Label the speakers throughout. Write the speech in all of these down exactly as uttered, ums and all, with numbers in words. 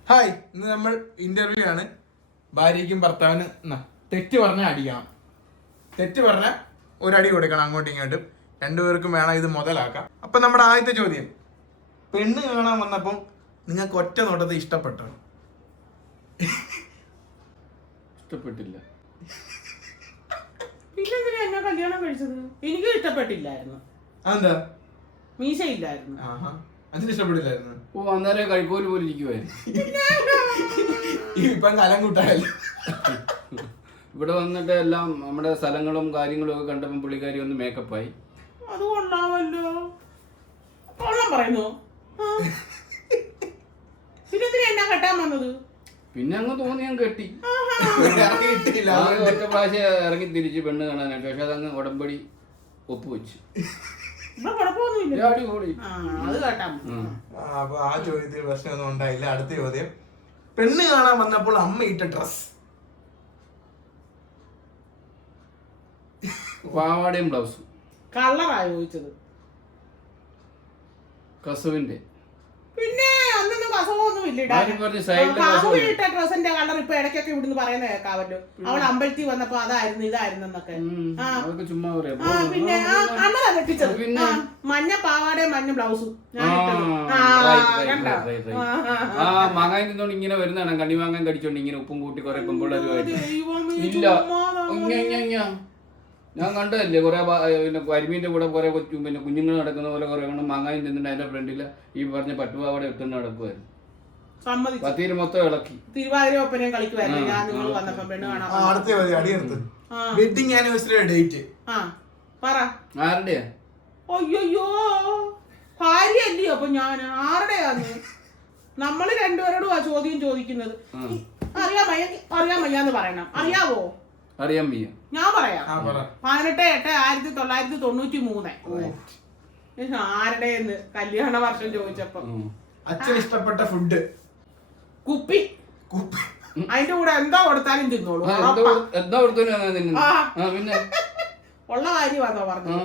Speaker 1: Hi, ഇന്ന് നമ്മൾ interview ആണ്. ഭാര്യയ്ക്കും ഭർത്താവിന് തെറ്റ് പറഞ്ഞാൽ അടിക്കണം, തെറ്റ് പറഞ്ഞാൽ ഒരടി കൊടുക്കണം അങ്ങോട്ടും ഇങ്ങോട്ടും. രണ്ടുപേർക്കും വേണം ഇത് മുതലാക്കാം. അപ്പൊ നമ്മുടെ ആദ്യത്തെ ചോദ്യം, പെണ്ണ് കാണാൻ വന്നപ്പം നിങ്ങൾക്ക് ഒറ്റ നോട്ടത്തിൽ ഇഷ്ടപ്പെട്ടോ?
Speaker 2: ഇഷ്ടപ്പെട്ടില്ല.
Speaker 3: പിന്നെ എന്തിനാ എന്നെ കല്യാണം കഴിച്ചത്? എനിക്ക് ഇഷ്ടപ്പെട്ടില്ലായിരുന്നു.
Speaker 1: അതെന്താ?
Speaker 3: മീശയില്ലായിരുന്നു.
Speaker 1: അതിന് ഇഷ്ടപ്പെട്ടില്ലായിരുന്നു.
Speaker 2: ഓ, അന്നേരം കഴിക്കോല് പോലെ ഇരിക്കുവായിരുന്നു.
Speaker 1: ഇപ്പം കലം കൂട്ടായല്ലോ.
Speaker 2: ഇവിടെ വന്നിട്ട് എല്ലാം നമ്മുടെ സ്ഥലങ്ങളും കാര്യങ്ങളും ഒക്കെ കണ്ടപ്പോൾ പുള്ളിക്കാരി ഒന്ന് മേക്കപ്പായി.
Speaker 3: അത് കൊള്ളാമല്ലോ. കൊള്ളാൻ പറയുന്നു. പിന്നെ എന്തിനാ എന്നെ കെട്ടാൻ വന്നത്?
Speaker 2: പിന്നെ അങ്ങ് തോന്നി ഞാൻ കെട്ടി.
Speaker 1: കിട്ടിയില്ല.
Speaker 2: ഒറ്റ പ്രാവശ്യം ഇറങ്ങി തിരിച്ച് പെണ്ണ് കാണാനായിട്ട്. പക്ഷെ അതങ്ങ് ഉടമ്പടി ഒപ്പുവെച്ചു.
Speaker 1: അപ്പൊ ആ ചോദ്യത്തിൽ പ്രശ്നമൊന്നും ഉണ്ടായില്ല. അടുത്ത ചോദ്യം, പെണ്ണ് കാണാൻ വന്നപ്പോൾ അമ്മ ഇട്ട ഡ്രസ്?
Speaker 2: പാവാടയും ബ്ലൗസും.
Speaker 3: കളറായി ചോദിച്ചത്?
Speaker 2: കസവിന്റെ.
Speaker 3: പിന്നെ അന്നൊന്നും കസവൊന്നും ഇല്ല. ഡ്രസ്സിന്റെ കളർ ഇപ്പൊ ഇടയ്ക്കൊക്കെ ഇവിടുന്ന് പറയുന്ന കേൾക്കാവല്ലോ. അവൾ അമ്പലത്തിൽ വന്നപ്പോ അതായിരുന്നു ഇതായിരുന്നു എന്നൊക്കെ.
Speaker 2: ചുമ്മാ
Speaker 3: പിന്നെ അന്നതാ കെട്ടിച്ചത്. മഞ്ഞ പാവാടയും മഞ്ഞ ബ്ലൗസും.
Speaker 2: ആ മാങ്ങാൻ നിന്നോണ്ട് ഇങ്ങനെ വരുന്നതാണ്. കണ്ണിമാങ്ങാൻ കടിച്ചോണ്ട് ഇങ്ങനെ ഉപ്പും കൂട്ടി കുറെ പെമ്പിള്ളേരുമായിട്ട്. ഇല്ല, ഞാൻ കണ്ടതല്ലേ കുറെ പിന്നെ കരിമീന്റെ കൂടെ കുറെ കൊച്ചു പിന്നെ കുഞ്ഞുങ്ങൾ നടക്കുന്ന പോലെ കുറെ കണ്ട് മാങ്ങായി നിന്നിട്ട് അതിന്റെ ഫ്രണ്ടില് ഈ പറഞ്ഞ പട്ടുപാവടെ ഇട്ടുകൊണ്ട് നടക്കുമായിരുന്നു. പത്തിരി മൊത്തം ഇളക്കി.
Speaker 3: തിരുവാതിര ഒപ്പനയും കളിക്കുമായിരുന്നു ഞാൻ നിങ്ങൾ വന്നപ്പോ പെണ്ണ് കാണാൻ.
Speaker 1: വെഡിങ് ആനിവേഴ്സറി ഡേറ്റ്
Speaker 2: ആരുടെയാ?
Speaker 3: അയ്യോ, ഭാര്യയല്ലയോ അപ്പൊ ഞാൻ? ആരുടെയാന്ന്? നമ്മള് രണ്ടുപേരോടും ആ ചോദ്യം ചോദിക്കുന്നത്. അറിയാൻ വയ്യ അറിയാൻ വയ്യാന്ന് പറയണം. അറിയാവോ?
Speaker 2: അറിയാൻ വയ്യ.
Speaker 3: ഞാൻ പറയാം. പതിനെട്ട് എട്ട് ആയിരത്തി തൊള്ളായിരത്തി തൊണ്ണൂറ്റി മൂന്ന്. ആരുടെയെന്ന് കല്യാണ വർഷം ചോദിച്ചപ്പോ.
Speaker 1: അച്ഛൻ ഇഷ്ടപ്പെട്ട ഫുഡ്?
Speaker 3: കുപ്പി. അതിന്റെ കൂടെ എന്താ കൊടുത്താലും തിന്നോളൂ.
Speaker 2: എന്താ കൊടുത്താലും പിന്നെ
Speaker 3: ഉള്ള കാര്യമാണോ പറഞ്ഞു?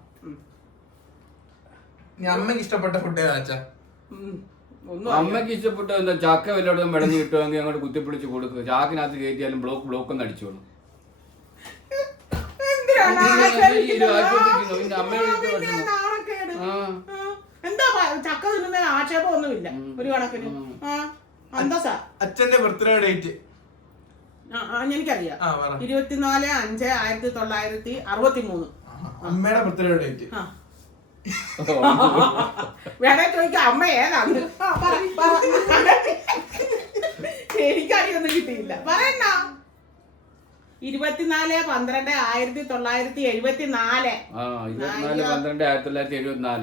Speaker 1: അമ്മക്ക് ഇഷ്ടപ്പെട്ട ഫുഡ് ഏതാ അച്ഛാ?
Speaker 2: അമ്മക്ക് ഇഷ്ടപ്പെട്ട എന്താ? ചാക്ക വല്ലോടും മെടഞ്ഞു കിട്ടുമെങ്കിൽ അങ്ങോട്ട് കുത്തിപ്പിടിച്ച് കൊടുക്കുക. ചാക്കിനകത്ത് കയറ്റിയാലും ബ്ലോക്ക് ബ്ലോക്ക് ഒന്ന് അടിച്ചോളും.
Speaker 3: എന്താ ചക്ക തിന്നുന്ന ആക്ഷേപം ഒന്നുമില്ല ഒരു കണക്കിന്.
Speaker 1: അച്ഛന്റെ ബർത്ത്ഡേ ഡേറ്റ്
Speaker 3: എനിക്കറിയാം. ഇരുപത്തിനാല് അഞ്ച് ആയിരത്തി തൊള്ളായിരത്തി അറുപത്തി മൂന്ന്.
Speaker 1: അമ്മയുടെ ബർത്ത്ഡേ ഡേറ്റ്
Speaker 3: വേണേ ചോദിക്കാം അമ്മ ഏതാന്ന്. എനിക്കറിയൊന്നും കിട്ടിയില്ല. പറയണ്ട. ഇരുപത്തിനാല് പന്ത്രണ്ട് ആയിരത്തി തൊള്ളായിരത്തി എഴുപത്തി നാല്.
Speaker 2: പന്ത്രണ്ട് ആയിരത്തി തൊള്ളായിരത്തി എഴുപത്തി നാല്.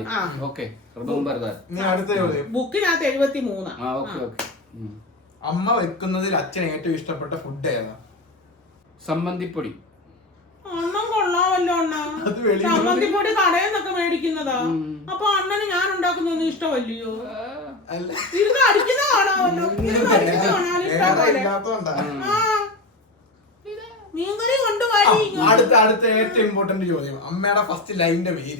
Speaker 3: ബുക്കിനകത്ത് എഴുപത്തി മൂന്ന്.
Speaker 1: അമ്മ വെക്കുന്നതിൽ അച്ഛൻ ഏറ്റവും ഇഷ്ടപ്പെട്ട ഫുഡ് ഏതാ?
Speaker 2: സമ്മന്തിപ്പൊടി.
Speaker 3: അണ്ണം കൊള്ളാമല്ലോ അണ്ണ. സമ്മന്തിപ്പൊടി കടയിൽ നിന്നൊക്കെ മേടിക്കുന്നതാ. അപ്പൊ അണ്ണന് ഞാൻ ഉണ്ടാക്കുന്നൊന്നും ഇഷ്ടമല്ലയോ? ഇരുന്ന് അടിക്കുന്ന കാണാമല്ലോ.
Speaker 1: അടുത്ത അടുത്ത ഏറ്റവും ഇമ്പോർട്ടന്റ് ചോദ്യം, അമ്മയുടെ ഫസ്റ്റ് ലൈനിന്റെ പേര്?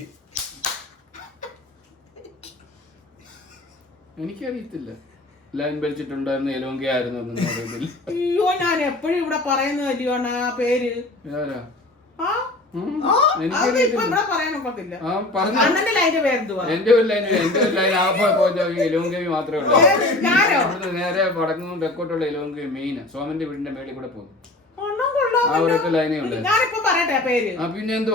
Speaker 2: എനിക്കറിയത്തില്ല. ലൈൻ വലിച്ചിട്ടുണ്ടായിരുന്നു. എലോങ്കി ആയിരുന്നു.
Speaker 3: അയ്യോ, ഞാൻ എപ്പോഴും ഇവിടെ പറയുന്നതല്ലയോ ആ പേര്.
Speaker 2: എന്റെ ഒരു ലൈൻ എന്റെ ഒരു ലൈൻ എലോങ്കി മാത്രമേ ഉള്ളൂ. നേരെ വടക്കും തെക്കോട്ടുള്ള എലോങ്കി മെയിൻ സോമന്റെ വീടിന്റെ മേളിൽ കൂടെ പോകും. ആ ഒരൊക്കെ ലൈനേ ഉണ്ട്. പിന്നെ എന്തോ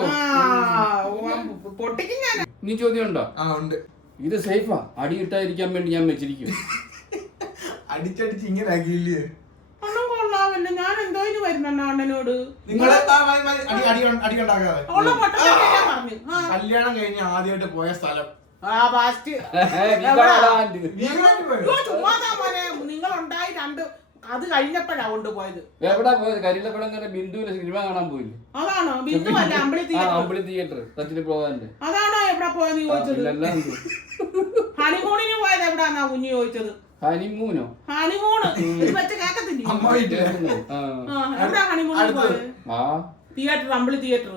Speaker 2: നീ ചോദ്യം ഉണ്ടോ? ഇത് സേഫാ. അടി കിട്ടാതിരിക്കാൻ വേണ്ടി ഞാൻ വെച്ചിരിക്കും.
Speaker 1: അടിച്ചടിച്ച് ഇങ്ങനെ ആക്കിയില്ലേ?
Speaker 3: ഞാൻ എന്തോ വരുന്നുണ്ട് അണ്ണനോട്.
Speaker 1: കല്യാണം കഴിഞ്ഞ് ആദ്യമായിട്ട് പോയ സ്ഥലം?
Speaker 3: നിങ്ങളുണ്ടായി രണ്ട് അത് കഴിഞ്ഞപ്പോഴാ കൊണ്ടുപോയത്.
Speaker 2: എവിടാ പോയത്? കരിലപ്പഴം ബിന്ദുവിലെ സിനിമ കാണാൻ പോയില്ലേ?
Speaker 3: അതാണോ? ബിന്ദു അല്ല, അമ്പിളി
Speaker 2: തിയേറ്റർ സച്ചിന് പോകാൻ്റെ.
Speaker 3: അതാണോ എവിടെ പോയെന്ന് ചോദിച്ചത്? ഹണിമൂണിന് പോയത് എവിടാന്നാ കുഞ്ഞു ചോദിച്ചത്?
Speaker 2: ഹണിമൂനോ?
Speaker 3: ഹണിമൂണ് വെച്ച് കേക്കത്തില്ലേ? എവിടാ ഹണിമൂണിന് പോയത്? Theatre, Ambili theatre.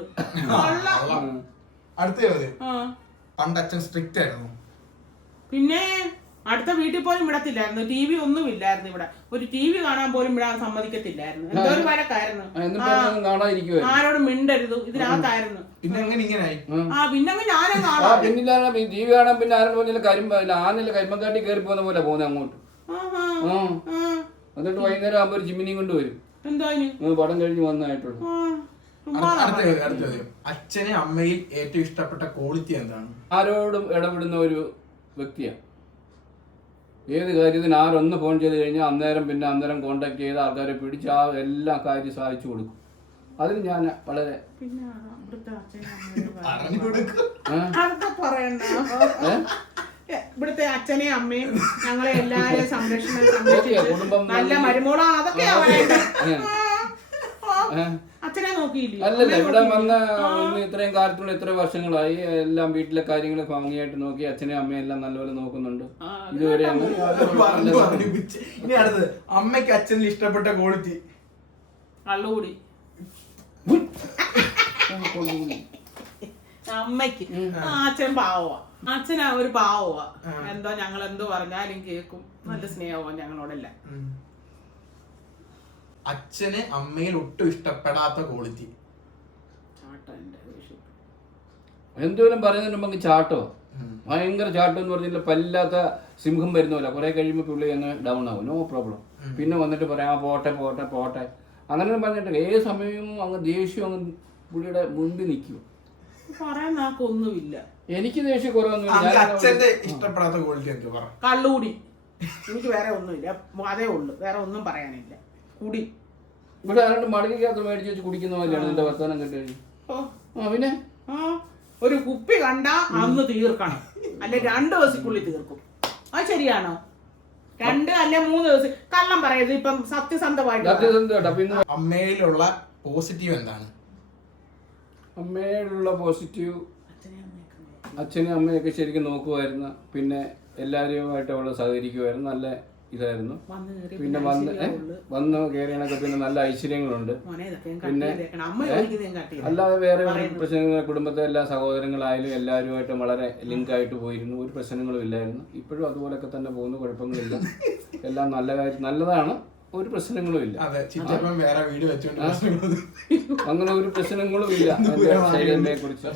Speaker 1: അടുത്ത ചോദ്യം, പണ്ട് അച്ഛൻ സ്ട്രിക്റ്റ് ആയിരുന്നു?
Speaker 3: പിന്നെ അടുത്ത വീട്ടിൽ പോലും വിടത്തില്ലായിരുന്നു. ടി വി ഒന്നും ഇല്ലായിരുന്നു ഇവിടെ. ഒരു ടി വി കാണാൻ പോലും വിടാൻ സമ്മതിക്കത്തില്ലായിരുന്നു. എന്തോ ഒരു വഴക്കായിരുന്നു. ആരോടും മിണ്ടരുത്, ഇതിനകത്തായിരുന്നു.
Speaker 1: പിന്നെ എങ്ങനെ ഇങ്ങനായി?
Speaker 3: ആ പിന്നങ്ങ് ഞാനും കാണാം.
Speaker 2: പിന്നെ ടി വി കാണാൻ പിന്നെ ആരും പോലെ കരിമ്പ ആനല്ല കരിമ്പക്കാട്ടി കയറി പോകുന്ന പോലെ പോകുന്നത് അങ്ങോട്ട്. എന്നിട്ട് വൈകുന്നേരം ആകുമ്പോ ഒരു ജിമ്മിനിയും കൊണ്ട് വരും.
Speaker 3: എന്തോ
Speaker 2: പടം കഴിഞ്ഞ് വന്നതായിട്ടുള്ളൂ.
Speaker 1: അച്ഛനെ അമ്മയിൽ ഏറ്റവും ഇഷ്ടപ്പെട്ട ക്വാളിറ്റി എന്താണ്?
Speaker 2: ആരോടും ഇടപെടുന്ന ഒരു വ്യക്തിയാണ്. ഏത് കാര്യത്തിന് ആരൊന്ന് ഫോൺ ചെയ്ത് കഴിഞ്ഞാൽ അന്നേരം പിന്നെ അന്നേരം കോണ്ടാക്ട് ചെയ്ത് ആൾക്കാരെ പിടിച്ച് ആ എല്ലാ കാര്യം സാധിച്ചു കൊടുക്കും. അതിന് ഞാൻ വളരെ
Speaker 3: ഇവിടുത്തെ അച്ഛനെയും അമ്മയും ഞങ്ങളെ എല്ലാരെയും സംരക്ഷണം സംരക്ഷിച്ച് നല്ല മരുമോളോ അതൊക്കെയാ അച്ഛനെ നോക്കിയില്ലേ?
Speaker 2: അല്ലല്ല, ഇവിടെ വന്ന ഇത്രയും കാലത്തുള്ള ഇത്ര വർഷങ്ങളായി എല്ലാം വീട്ടിലെ കാര്യങ്ങൾ ഭംഗിയായിട്ട് നോക്കി അച്ഛനെയും അമ്മയും എല്ലാം നല്ലപോലെ നോക്കുന്നുണ്ട് ഇതുവരെ.
Speaker 1: ഇനി അടുത്തത് അമ്മയ്ക്ക് അച്ഛനിൽ ഇഷ്ടപ്പെട്ട ക്വാളിറ്റി?
Speaker 3: കള്ളുകൂടി. അമ്മയ്ക്ക് അച്ഛൻ പാവമാ. അച്ഛനാ ഒരു പാവമാ. എന്തോ ഞങ്ങൾ എന്തോ പറഞ്ഞാലും കേൾക്കും. നല്ല സ്നേഹമാ ഞങ്ങളോടെല്ലാം.
Speaker 1: അച്ഛന് അമ്മയിൽ ഒട്ടും ഇഷ്ടപ്പെടാത്ത ക്വാളിറ്റി?
Speaker 2: എന്തോരം പറയുന്നതിന് നമുക്ക് ചാട്ടോ, ഭയങ്കര ചാട്ടം എന്ന് പറഞ്ഞില്ല. പല്ലാത്ത സിംഹം വരുന്നില്ല. കുറെ കഴിയുമ്പോൾ പുള്ളി അങ്ങ് ഡൗൺ ആവും. No problem. പിന്നെ വന്നിട്ട് പറയാം ആ പോട്ടെ പോട്ടെ പോട്ടെ അങ്ങനെ പറഞ്ഞിട്ട് ഏത് സമയവും അങ്ങ് ദേഷ്യം അങ്ങ് പുള്ളിയുടെ മുൻപിൽ നിൽക്കും.
Speaker 3: പറയാനൊന്നുമില്ല.
Speaker 2: എനിക്ക് ദേഷ്യം കുറവൊന്നുമില്ല.
Speaker 1: അച്ഛന്റെ ഇഷ്ടപ്പെടാത്ത ക്വാളിറ്റി എന്ത് പറ?
Speaker 3: കള്ളുകൂടി. എനിക്ക് വേറെ ഒന്നുമില്ല, അതേ ഉള്ളു, വേറെ ഒന്നും പറയാനില്ല. കുടി.
Speaker 2: ഇവിടെ ആരാണ്ട് മടക്കിക്കകത്ത് മേടിച്ച് വെച്ച് കുടിക്കുന്ന പോലെയാണ് നിന്റെ വർത്തമാനം കേട്ട് കഴിഞ്ഞു. ആ പിന്നെ
Speaker 3: ഒരു കുപ്പി കണ്ട അന്ന് തീർക്കണം, അല്ലെ രണ്ടു ദിവസക്കുള്ളിൽ തീർക്കും. അത് ശരിയാണോ? രണ്ട് അല്ലെ മൂന്ന് ദിവസം. കള്ളം പറയരുത്. ഇപ്പം സത്യസന്ധമായിട്ട്
Speaker 1: അമ്മയിലുള്ള പോസിറ്റീവ് എന്താണ്?
Speaker 2: അമ്മയിലുള്ള പോസിറ്റീവ് അച്ഛനും അമ്മയൊക്കെ ശരിക്കും നോക്കുമായിരുന്നു. പിന്നെ എല്ലാവരുമായിട്ട് അവള് സഹകരിക്കുമായിരുന്നു. നല്ല ഇതായിരുന്നു. പിന്നെ വന്ന് വന്ന് കയറിയണൊക്കെ പിന്നെ നല്ല ഐശ്വര്യങ്ങളുണ്ട്. പിന്നെ അല്ലാതെ വേറെ പ്രശ്നങ്ങൾ കുടുംബത്തെ എല്ലാ സഹോദരങ്ങളായാലും എല്ലാവരുമായിട്ടും വളരെ ലിങ്ക് ആയിട്ട് പോയിരുന്നു. ഒരു പ്രശ്നങ്ങളും ഇല്ലായിരുന്നു. ഇപ്പോഴും അതുപോലൊക്കെ തന്നെ പോകുന്നു. കുഴപ്പങ്ങളില്ല. എല്ലാം നല്ല കാര്യം നല്ലതാണ്. ഒരു പ്രശ്നങ്ങളും ഇല്ല. അങ്ങനെ ഒരു പ്രശ്നങ്ങളും ഇല്ല. ശൈലിയെ കുറിച്ച്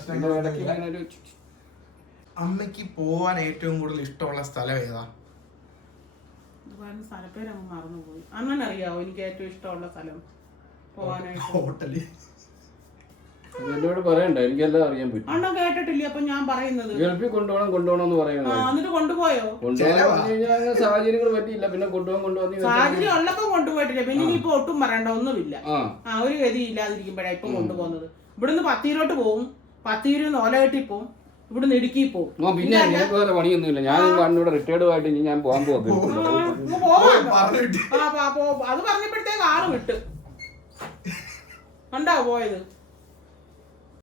Speaker 1: അമ്മയ്ക്ക് പോവാൻ ഏറ്റവും കൂടുതൽ ഇഷ്ടമുള്ള സ്ഥലം ഏതാ?
Speaker 3: സ്ഥലപ്പേര് അങ്ങ് മറന്നുപോയി. അണ്ണൻ അറിയാവോ എനിക്ക് ഏറ്റവും ഇഷ്ടമുള്ള സ്ഥലം പോവാനായിട്ട്?
Speaker 1: ഹോട്ടല്.
Speaker 2: എന്നോട് പറയണ്ട, എനിക്കെല്ലാം അറിയാൻ പറ്റും.
Speaker 3: അണ്ണൻ കേട്ടിട്ടില്ല അപ്പൊ ഞാൻ പറയുന്നത്?
Speaker 2: ഗൾഫിൽ കൊണ്ടുപോകണം കൊണ്ടുപോകണം എന്ന് പറയുന്നത്.
Speaker 3: എന്നിട്ട് കൊണ്ടുപോയോ?
Speaker 2: കൊണ്ടുപോകാൻ സാഹചര്യങ്ങൾ പറ്റിയില്ല. പിന്നെ കൊണ്ടുപോകാൻ കൊണ്ടുപോകുന്ന
Speaker 3: സാഹചര്യം ഉള്ളപ്പോ കൊണ്ടുപോയിട്ടില്ല. പിന്നെ ഇനിയിപ്പോ ഒട്ടും പറയണ്ട, ഒന്നുമില്ല. ആ ഒരു ഗതി ഇല്ലാതിരിക്കുമ്പോഴാ ഇപ്പൊ കൊണ്ടുപോകുന്നത്. ഇവിടുന്ന് പത്തീരോട്ട് പോവും, പത്തീര് നോലകെട്ടി പോവും, ഇവിടുന്ന് ഇടുക്കി പോവും.
Speaker 2: പിന്നെ എനിക്ക് വേറെ പണിയൊന്നുമില്ല. ഞാൻ കണ്ണൂടെ റിട്ടയർഡ് ആയിട്ട് ഇനി ഞാൻ പോകാൻ പോകും.
Speaker 3: അത് പറഞ്ഞപ്പോഴത്തേക്ക് ആള് വിട്ട് കണ്ടാ പോയത്.